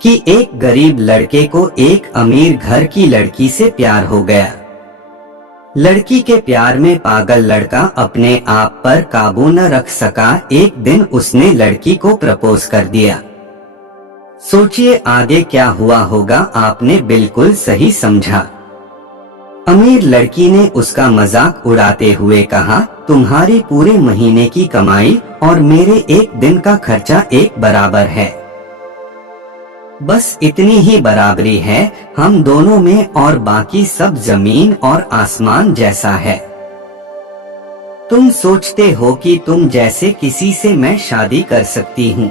कि एक गरीब लड़के को एक अमीर घर की लड़की से प्यार हो गया। लड़की के प्यार में पागल लड़का अपने आप पर काबू न रख सका। एक दिन उसने लड़की को प्रपोज कर दिया। सोचिए आगे क्या हुआ होगा। आपने बिल्कुल सही समझा। अमीर लड़की ने उसका मजाक उड़ाते हुए कहा, तुम्हारी पूरे महीने की कमाई और मेरे एक दिन का खर्चा एक बराबर है। बस इतनी ही बराबरी है हम दोनों में, और बाकी सब जमीन और आसमान जैसा है। तुम सोचते हो कि तुम जैसे किसी से मैं शादी कर सकती हूँ।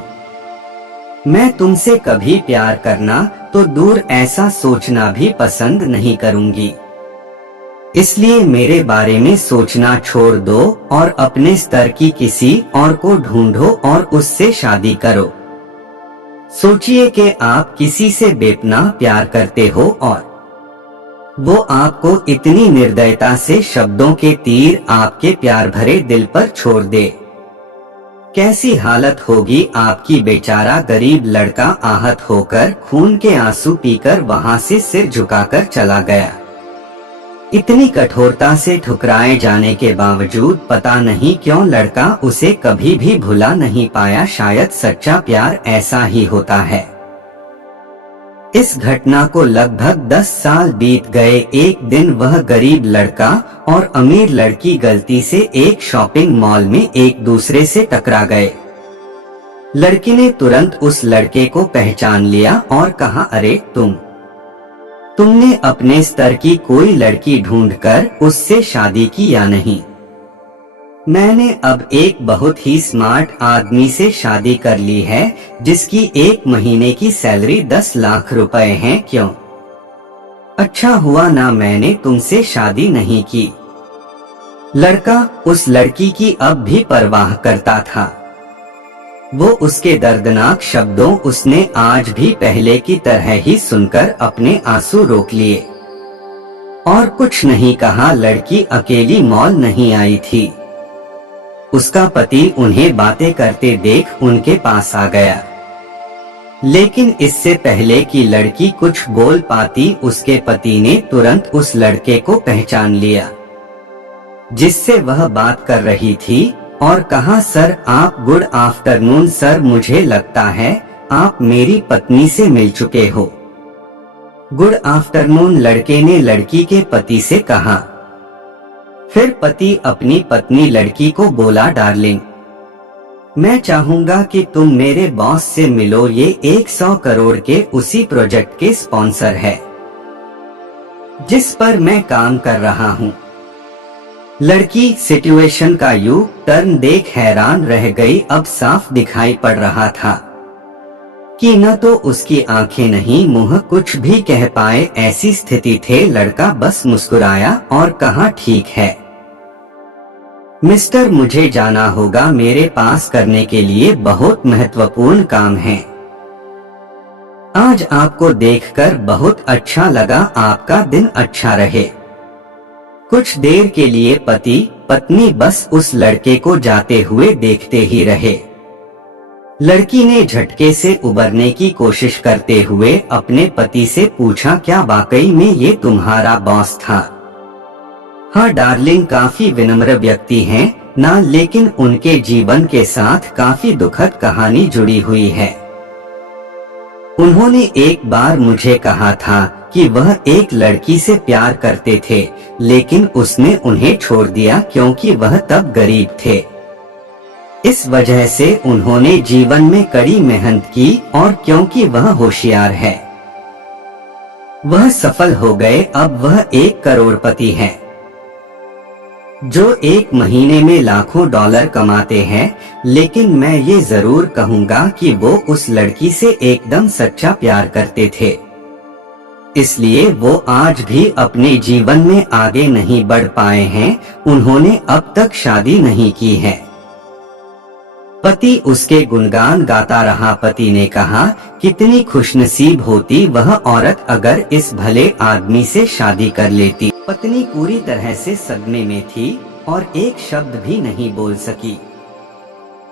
मैं तुमसे कभी प्यार करना तो दूर, ऐसा सोचना भी पसंद नहीं करूंगी। इसलिए मेरे बारे में सोचना छोड़ दो और अपने स्तर की किसी और को ढूंढो और उससे शादी करो। सोचिए कि आप किसी से बेपनाह प्यार करते हो और वो आपको इतनी निर्दयता से शब्दों के तीर आपके प्यार भरे दिल पर छोड़ दे। कैसी हालत होगी आपकी। बेचारा गरीब लड़का आहत होकर खून के आंसू पीकर वहां से सिर झुकाकर चला गया। इतनी कठोरता से ठुकराए जाने के बावजूद पता नहीं क्यों लड़का उसे कभी भी भुला नहीं पाया। शायद सच्चा प्यार ऐसा ही होता है। इस घटना को लगभग 10 साल बीत गए। एक दिन वह गरीब लड़का और अमीर लड़की गलती से एक शॉपिंग मॉल में एक दूसरे से टकरा गए। लड़की ने तुरंत उस लड़के को पहचान लिया और कहा, अरे तुमने अपने स्तर की कोई लड़की ढूंढकर उससे शादी की या नहीं? मैंने अब एक बहुत ही स्मार्ट आदमी से शादी कर ली है जिसकी एक महीने की सैलरी 10 लाख रुपए है। क्यों? अच्छा हुआ ना मैंने तुमसे शादी नहीं की। लड़का उस लड़की की अब भी परवाह करता था। वो उसके दर्दनाक शब्दों उसने आज भी पहले की तरह ही सुनकर अपने आंसू रोक लिए और कुछ नहीं कहा। लड़की अकेली मॉल नहीं आई थी। उसका पति उन्हें बातें करते देख उनके पास आ गया, लेकिन इससे पहले कि लड़की कुछ बोल पाती उसके पति ने तुरंत उस लड़के को पहचान लिया जिससे वह बात कर रही थी और कहा, सर आप। गुड आफ्टरनून सर, मुझे लगता है आप मेरी पत्नी से मिल चुके हो। गुड आफ्टरनून, लड़के ने लड़की के पति से कहा। फिर पति अपनी पत्नी लड़की को बोला, डार्लिंग मैं चाहूंगा कि तुम मेरे बॉस से मिलो। ये 100 करोड़ के उसी प्रोजेक्ट के स्पॉन्सर है जिस पर मैं काम कर रहा हूँ। लड़की सिचुएशन का यू टर्न देख हैरान रह गई। अब साफ दिखाई पड़ रहा था कि न तो उसकी आंखें नहीं मुंह कुछ भी कह पाए, ऐसी स्थिति थे। लड़का बस मुस्कुराया और कहा, ठीक है मिस्टर, मुझे जाना होगा। मेरे पास करने के लिए बहुत महत्वपूर्ण काम है। आज आपको देखकर बहुत अच्छा लगा। आपका दिन अच्छा रहे। कुछ देर के लिए पति पत्नी बस उस लड़के को जाते हुए देखते ही रहे। लड़की ने झटके से उबरने की कोशिश करते हुए अपने पति से पूछा, क्या वाकई में ये तुम्हारा बॉस था? हाँ डार्लिंग, काफी विनम्र व्यक्ति हैं ना, लेकिन उनके जीवन के साथ काफी दुखद कहानी जुड़ी हुई है। उन्होंने एक बार मुझे कहा था कि वह एक लड़की से प्यार करते थे, लेकिन उसने उन्हें छोड़ दिया क्योंकि वह तब गरीब थे। इस वजह से उन्होंने जीवन में कड़ी मेहनत की और क्योंकि वह होशियार है, वह सफल हो गए। अब वह 1 करोड़पति है जो एक महीने में लाखों डॉलर कमाते हैं। लेकिन मैं ये जरूर कहूंगा कि वो उस लड़की से एकदम सच्चा प्यार करते थे, इसलिए वो आज भी अपने जीवन में आगे नहीं बढ़ पाए हैं। उन्होंने अब तक शादी नहीं की है। पति उसके गुणगान गाता रहा। पति ने कहा, कितनी खुशनसीब होती वह औरत अगर इस भले आदमी से शादी कर लेती। पत्नी पूरी तरह से सदमे में थी और एक शब्द भी नहीं बोल सकी।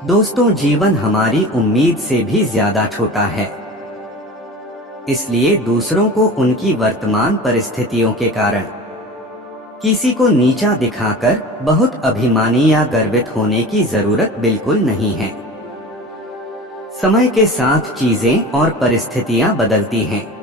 दोस्तों, जीवन हमारी उम्मीद से भी ज्यादा छोटा है। इसलिए दूसरों को उनकी वर्तमान परिस्थितियों के कारण किसी को नीचा दिखाकर बहुत अभिमानी या गर्वित होने की जरूरत बिल्कुल नहीं है। समय के साथ चीजें और परिस्थितियां बदलती हैं।